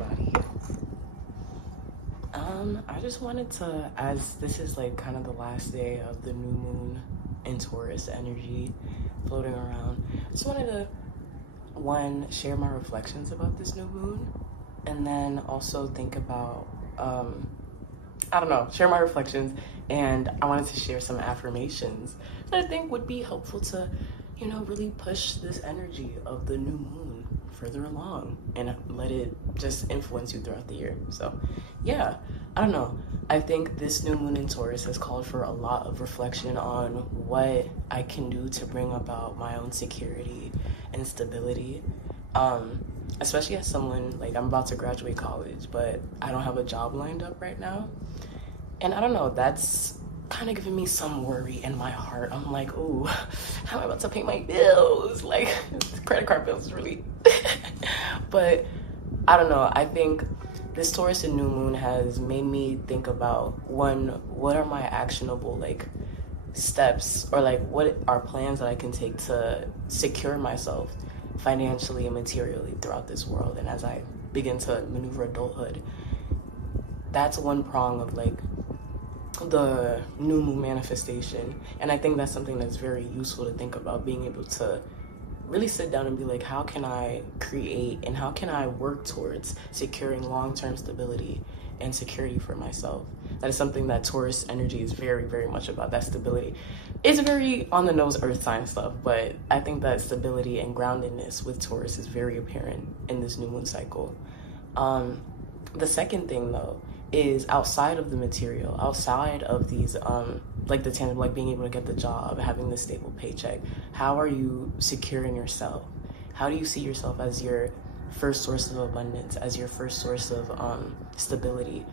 everybody. I just wanted to, as this is like kind of the last day of the new moon in Taurus energy floating around, I just wanted to, one, share my reflections about this new moon, and then also think about, share my reflections, and I wanted to share some affirmations that I think would be helpful to, really push this energy of the new moon further along and let it just influence you throughout the year. So yeah, I don't know. I think this new moon in Taurus has called for a lot of reflection on what I can do to bring about my own security and stability. Especially as someone, like, I'm about to graduate college, but I don't have a job lined up right now. And I don't know, that's kind of giving me some worry in my heart. I'm like, ooh, how am I about to pay my bills? Like, credit card bills, really. But I don't know, I think this Taurus and new moon has made me think about, one, what are my actionable, like, steps, or like what are plans that I can take to secure myself financially and materially throughout this world. And as I begin to maneuver adulthood, that's one prong of like the new moon manifestation. And I think that's something that's very useful to think about, being able to really sit down and be like, how can I create and how can I work towards securing long-term stability and security for myself? That is something that Taurus energy is very, very much about, that stability. It's very on the nose earth sign stuff, but I think that stability and groundedness with Taurus is very apparent in this new moon cycle. The second thing though is outside of the material, outside of these like the tangible, like being able to get the job, having the stable paycheck, how are you securing yourself? How do you see yourself as your first source of abundance, as your first source of stability?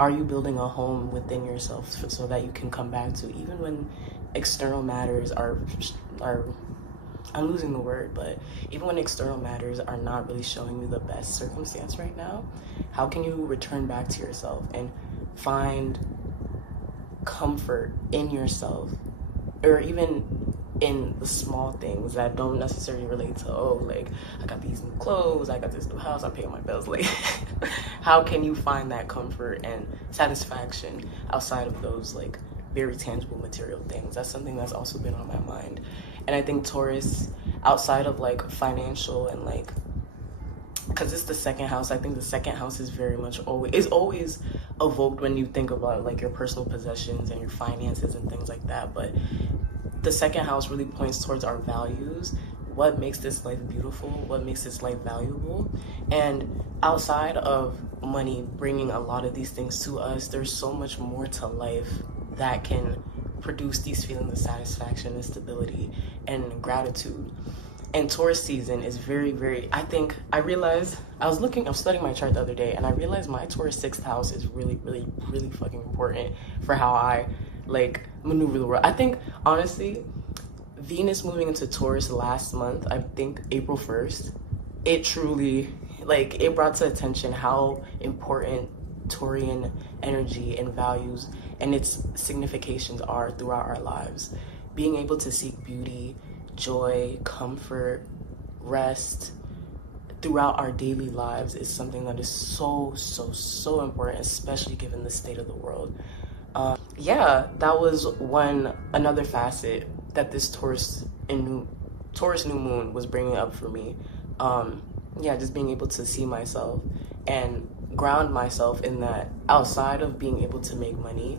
Are you building a home within yourself so that you can come back to, even when external matters are I'm losing the word, but even when external matters are not really showing you the best circumstance right now, how can you return back to yourself and find comfort in yourself, or even in the small things that don't necessarily relate to, oh, like, I got these new clothes, I got this new house, I'm paying my bills. Like, how can you find that comfort and satisfaction outside of those, like, very tangible material things? That's something that's also been on my mind. And I think Taurus, outside of, like, financial and, like, because it's the second house, I think the second house is very much always evoked when you think about, like, your personal possessions and your finances and things like that. But the second house really points towards our values. What makes this life beautiful? What makes this life valuable? And outside of money bringing a lot of these things to us, there's so much more to life that can produce these feelings of satisfaction and stability and gratitude. And Taurus season is very, very, I was studying my chart the other day, and I realized my Taurus 6th house is really, really, really fucking important for how I, like, maneuver the world. I think, honestly, Venus moving into Taurus last month, I think April 1st, it truly, like, it brought to attention how important taurean energy and values and its significations are throughout our lives. Being able to seek beauty, joy, comfort, rest throughout our daily lives is something that is so, so, so important, especially given the state of the world. That was another facet that this Taurus new moon was bringing up for me. Just being able to see myself and ground myself in that outside of being able to make money,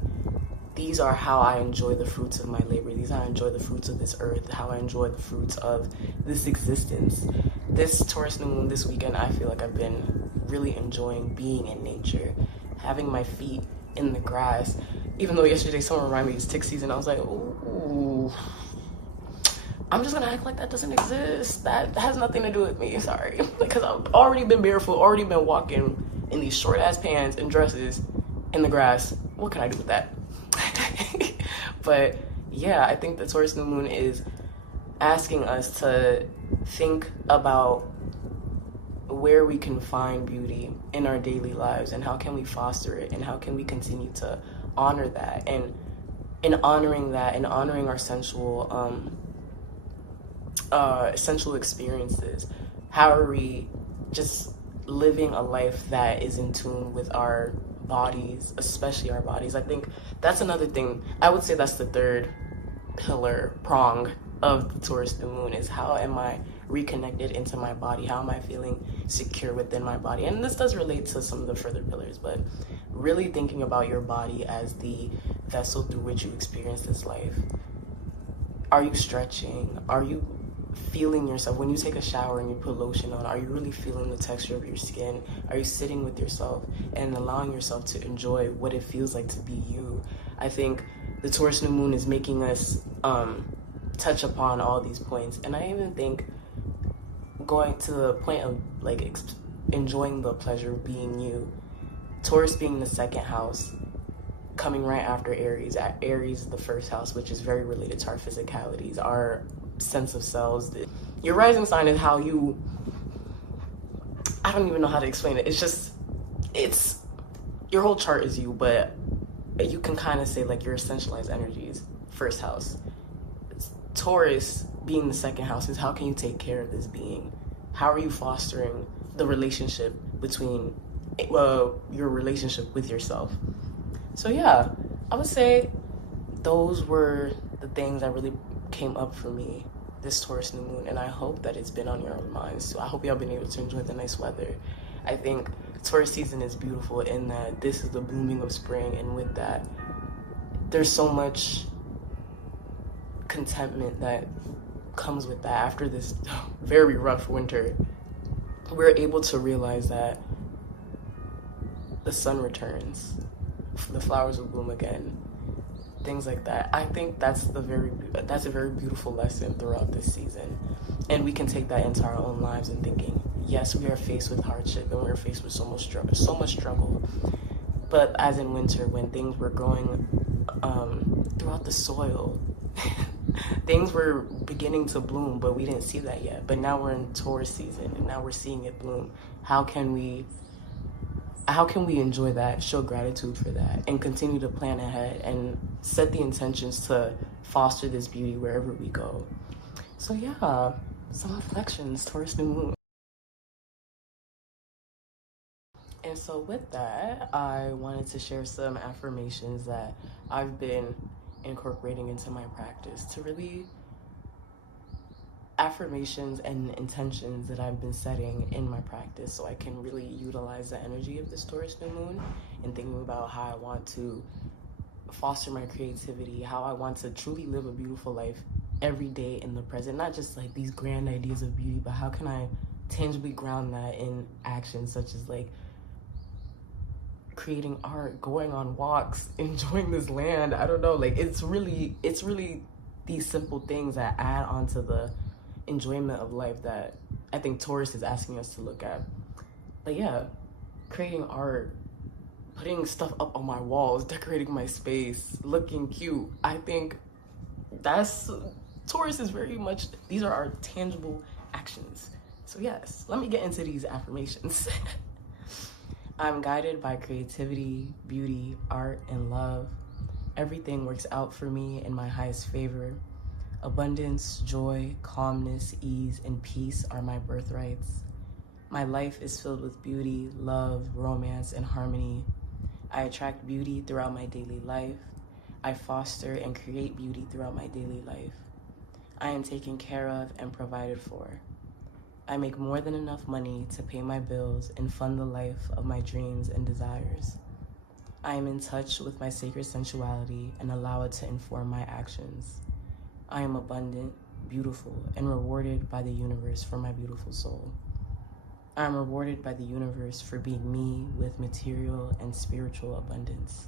these are how I enjoy the fruits of my labor. These are how I enjoy the fruits of this earth, how I enjoy the fruits of this existence. This Taurus new moon this weekend, I feel like I've been really enjoying being in nature, having my feet in the grass. Even though yesterday someone reminded me it's tick season, I was like, ooh, I'm just gonna act like that doesn't exist. That has nothing to do with me, sorry. Because I've already been barefoot, already been walking in these short ass pants and dresses in the grass. What can I do with that? But yeah, I think the Taurus new moon is asking us to think about where we can find beauty in our daily lives and how can we foster it and how can we continue to honor that. And in honoring that and honoring our sensual experiences, how are we just living a life that is in tune with our bodies, especially our bodies. I think that's another thing. I would say that's the third prong of the Taurus new moon, is how am I reconnected into my body? How am I feeling secure within my body? And this does relate to some of the further pillars, but really thinking about your body as the vessel through which you experience this life. Are you stretching? Are you feeling yourself? When you take a shower and you put lotion on, are you really feeling the texture of your skin? Are you sitting with yourself and allowing yourself to enjoy what it feels like to be you? I think the Taurus new moon is making us touch upon all these points. And I even think going to the point of like enjoying the pleasure of being you. Taurus being the second house, coming right after Aries. Aries is the first house, which is very related to our physicalities, our sense of selves. Your rising sign is how you, I don't even know how to explain it. It's your whole chart is you, but you can kind of say like your essentialized energies, first house. Taurus being the second house is how can you take care of this being? How are you fostering the relationship between, your relationship with yourself? So yeah, I would say those were the things that really came up for me this Taurus new moon, and I hope that it's been on your own minds. So I hope y'all been able to enjoy the nice weather. I think Taurus season is beautiful in that this is the blooming of spring, and with that, there's so much contentment that comes with that. After this very rough winter, we're able to realize that the sun returns, the flowers will bloom again, things like that. I think that's a very beautiful lesson throughout this season, and we can take that into our own lives and thinking, yes, we are faced with hardship and we're faced with so much struggle, but as in winter when things were growing throughout the soil, things were beginning to bloom, but we didn't see that yet. But now we're in Taurus season and now we're seeing it bloom. How can we enjoy that, show gratitude for that, and continue to plan ahead and set the intentions to foster this beauty wherever we go? So yeah, some reflections, Taurus new moon. And so with that, I wanted to share some affirmations that I've been incorporating into my practice to really affirmations and intentions that I've been setting in my practice so I can really utilize the energy of this Taurus new moon and thinking about how I want to foster my creativity, how I want to truly live a beautiful life every day in the present, not just like these grand ideas of beauty, but how can I tangibly ground that in actions such as like creating art, going on walks, enjoying this land. I don't know, like it's really these simple things that add on to the enjoyment of life that I think Taurus is asking us to look at. But yeah, creating art, putting stuff up on my walls, decorating my space, looking cute. I think that's, Taurus is very much, these are our tangible actions. So yes, let me get into these affirmations. I'm guided by creativity, beauty, art, and love. Everything works out for me in my highest favor. Abundance, joy, calmness, ease, and peace are my birthrights. My life is filled with beauty, love, romance, and harmony. I attract beauty throughout my daily life. I foster and create beauty throughout my daily life. I am taken care of and provided for. I make more than enough money to pay my bills and fund the life of my dreams and desires. I am in touch with my sacred sensuality and allow it to inform my actions. I am abundant, beautiful, and rewarded by the universe for my beautiful soul. I am rewarded by the universe for being me with material and spiritual abundance.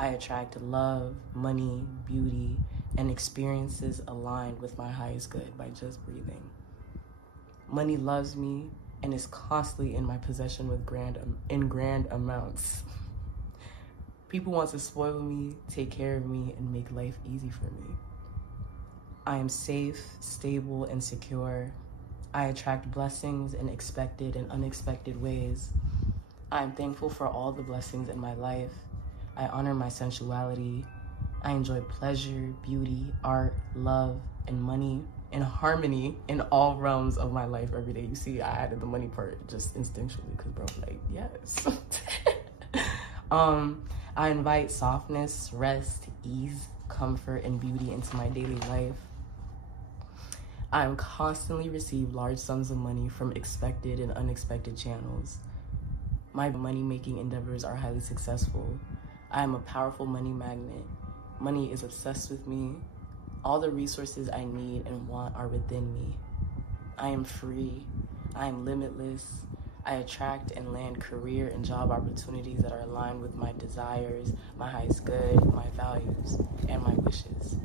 I attract love, money, beauty, and experiences aligned with my highest good by just breathing. Money loves me and is constantly in my possession with grand amounts. People want to spoil me, take care of me, and make life easy for me. I am safe, stable, and secure. I attract blessings in expected and unexpected ways. I am thankful for all the blessings in my life. I honor my sensuality. I enjoy pleasure, beauty, art, love, and money in harmony in all realms of my life every day. You see, I added the money part just instinctually because, bro, like, yes. I invite softness, rest, ease, comfort, and beauty into my daily life. I constantly receive large sums of money from expected and unexpected channels. My money-making endeavors are highly successful. I am a powerful money magnet. Money is obsessed with me. All the resources I need and want are within me. I am free. I am limitless. I attract and land career and job opportunities that are aligned with my desires, my highest good, my values, and my wishes.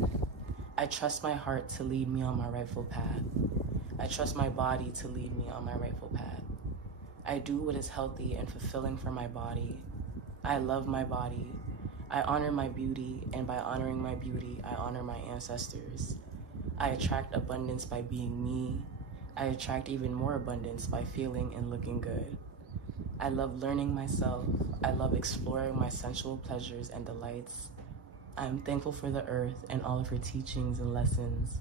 I trust my heart to lead me on my rightful path. I trust my body to lead me on my rightful path. I do what is healthy and fulfilling for my body. I love my body. I honor my beauty, and by honoring my beauty, I honor my ancestors. I attract abundance by being me. I attract even more abundance by feeling and looking good. I love learning myself. I love exploring my sensual pleasures and delights. I am thankful for the earth and all of her teachings and lessons.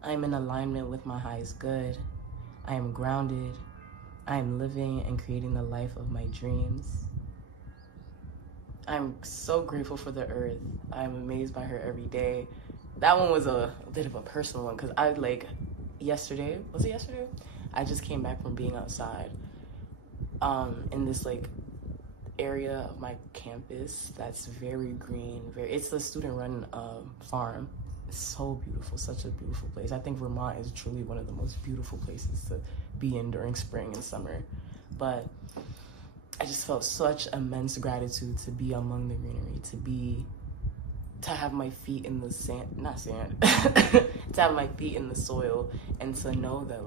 I am in alignment with my highest good. I am grounded. I am living and creating the life of my dreams. I'm so grateful for the earth. I'm amazed by her every day. That one was a bit of a personal one because I yesterday, was it yesterday? I just came back from being outside in this area of my campus that's very green. It's a student-run farm. It's so beautiful, such a beautiful place. I think Vermont is truly one of the most beautiful places to be in during spring and summer. But I just felt such immense gratitude to be among the greenery, to have my feet in the sand, not sand, to have my feet in the soil, and to know that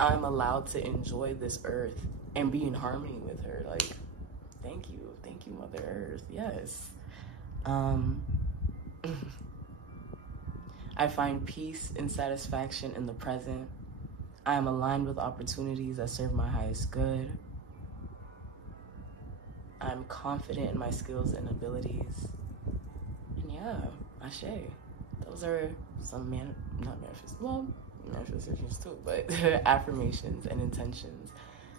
I'm allowed to enjoy this earth and be in harmony with her. Thank you, Mother Earth. Yes. I find peace and satisfaction in the present. I am aligned with opportunities that serve my highest good. I'm confident in my skills and abilities. And yeah, ashe. Those are some manifestations too, but affirmations and intentions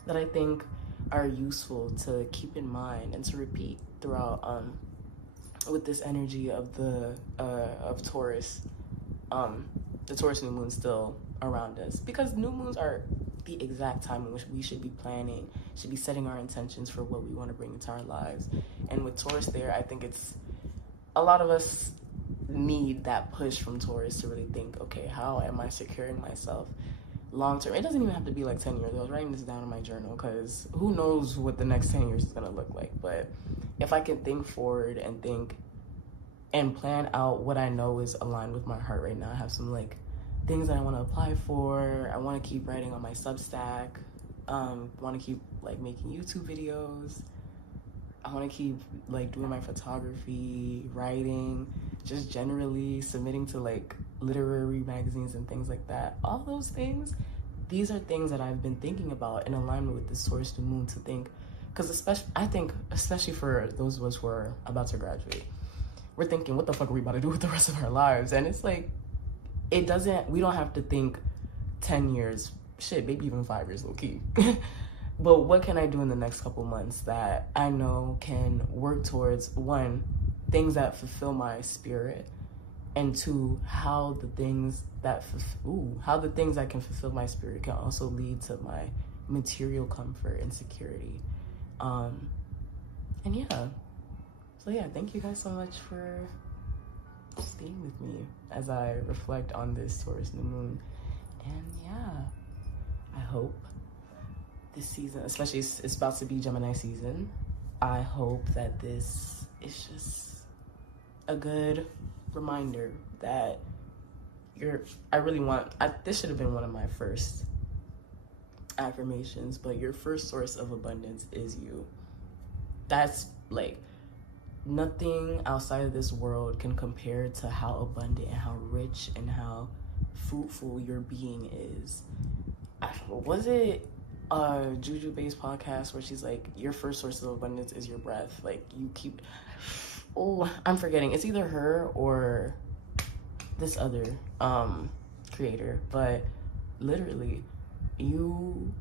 that I think are useful to keep in mind and to repeat throughout with this energy of of Taurus, the Taurus new moon still around us, because new moons are the exact time in which we should be planning, should be setting our intentions for what we want to bring into our lives. And with Taurus there, I think it's a lot of us need that push from Taurus to really think, okay, how am I securing myself long term? It doesn't even have to be 10 years. I was writing this down in my journal because who knows what the next 10 years is going to look like. But if I can think forward and think and plan out what I know is aligned with my heart right now, I have some things that I want to apply for. I want to keep writing on my Substack. Want to keep making YouTube videos. I want to keep doing my photography, writing, just generally submitting to literary magazines and things like that. All those things, these are things that I've been thinking about in alignment with this Taurus new moon, to think, because especially for those of us who are about to graduate, we're thinking, what the fuck are we about to do with the rest of our lives? And it's we don't have to think 10 years, shit, maybe even 5 years low key. But what can I do in the next couple months that I know can work towards, one, things that fulfill my spirit, and two, how the things that can fulfill my spirit can also lead to my material comfort and security. And yeah. So yeah, thank you guys so much for staying with me as I reflect on this Taurus new moon. And yeah, I hope this season, especially it's about to be Gemini season, I hope that this is just a good reminder that this should have been one of my first affirmations, but your first source of abundance is you. That's nothing outside of this world can compare to how abundant and how rich and how fruitful your being is. Was it a Juju-based podcast where she's your first source of abundance is your breath? I'm forgetting. It's either her or this other creator, but literally, you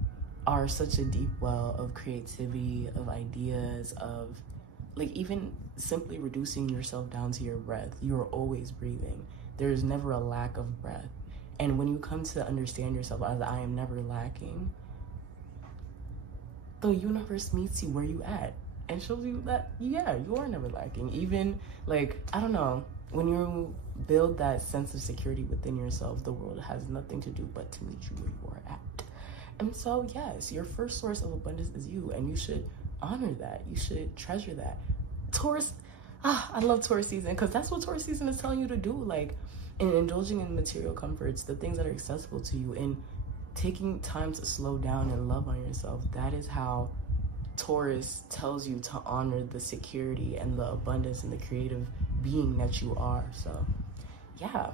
are such a deep well of creativity, of ideas, of like even simply reducing yourself down to your breath. You are always breathing. There is never a lack of breath. And when you come to understand yourself as I am never lacking, the universe meets you where you at and shows you that, yeah, you are never lacking. Even like, I don't know, when you build that sense of security within yourself, the world has nothing to do but to meet you where you are at. And so, yes, your first source of abundance is you, and you should honor that. You should treasure that. Taurus, I love Taurus season, because that's what Taurus season is telling you to do. Like, in indulging in material comforts, the things that are accessible to you, and taking time to slow down and love on yourself. That is how Taurus tells you to honor the security and the abundance and the creative being that you are. So, yeah.